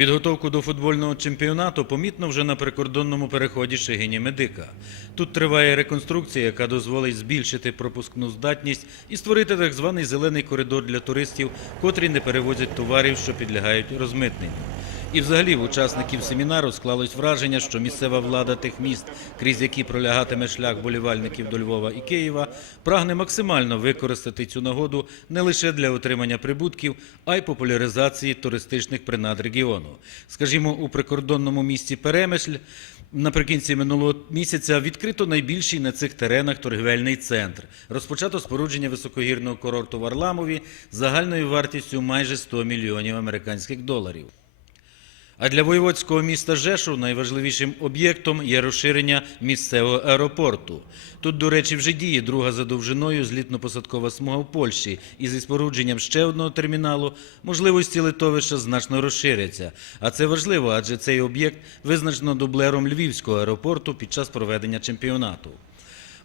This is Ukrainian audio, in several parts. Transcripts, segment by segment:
Підготовку до футбольного чемпіонату помітно вже на прикордонному переході Шегині Медика. Тут триває реконструкція, яка дозволить збільшити пропускну здатність і створити так званий зелений коридор для туристів, котрі не перевозять товарів, що підлягають розмитненню. І взагалі в учасників семінару склалось враження, що місцева влада тих міст, крізь які пролягатиме шлях болівальників до Львова і Києва, прагне максимально використати цю нагоду не лише для отримання прибутків, а й популяризації туристичних принад регіону. Скажімо, у прикордонному місті Перемишль Наприкінці минулого місяця відкрито найбільший на цих теренах торгівельний центр. Розпочато спорудження високогірного курорту в Арламові загальною вартістю майже 100 мільйонів американських доларів. А для воєводського міста Жешу найважливішим об'єктом є розширення місцевого аеропорту. Тут, до речі, вже діє друга за довжиною злітно-посадкова смуга в Польщі, і зі спорудженням ще одного терміналу можливості литовища значно розширяться. А це важливо, адже цей об'єкт визначено дублером Львівського аеропорту під час проведення чемпіонату.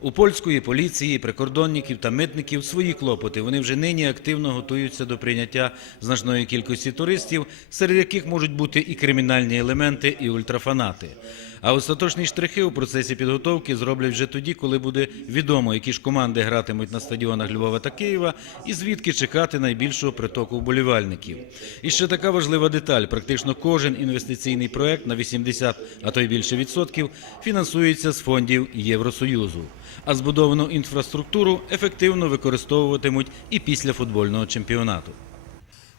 У польської поліції, прикордонників та митників свої клопоти. Вони вже нині активно готуються до прийняття значної кількості туристів, серед яких можуть бути і кримінальні елементи, і ультрафанати. А остаточні штрихи у процесі підготовки зроблять вже тоді, коли буде відомо, які ж команди гратимуть на стадіонах Львова та Києва, і звідки чекати найбільшого притоку вболівальників. І ще така важлива деталь: практично кожен інвестиційний проект на 80, а то й більше відсотків фінансується з фондів Євросоюзу. А збудовану інфраструктуру ефективно використовуватимуть і після футбольного чемпіонату.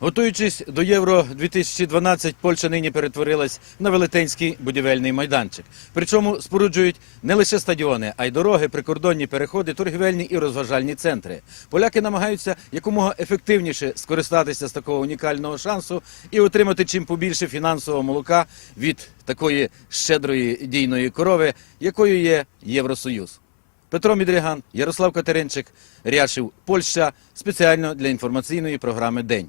Готуючись до Євро 2012, Польща нині перетворилась на велетенський будівельний майданчик. Причому споруджують не лише стадіони, а й дороги, прикордонні переходи, торгівельні і розважальні центри. Поляки намагаються якомога ефективніше скористатися з такого унікального шансу і отримати чим побільше фінансового молока від такої щедрої дійної корови, якою є Євросоюз. Петро Мідріган, Ярослав Катеринчик, Ряшів, Польща спеціально для інформаційної програми День.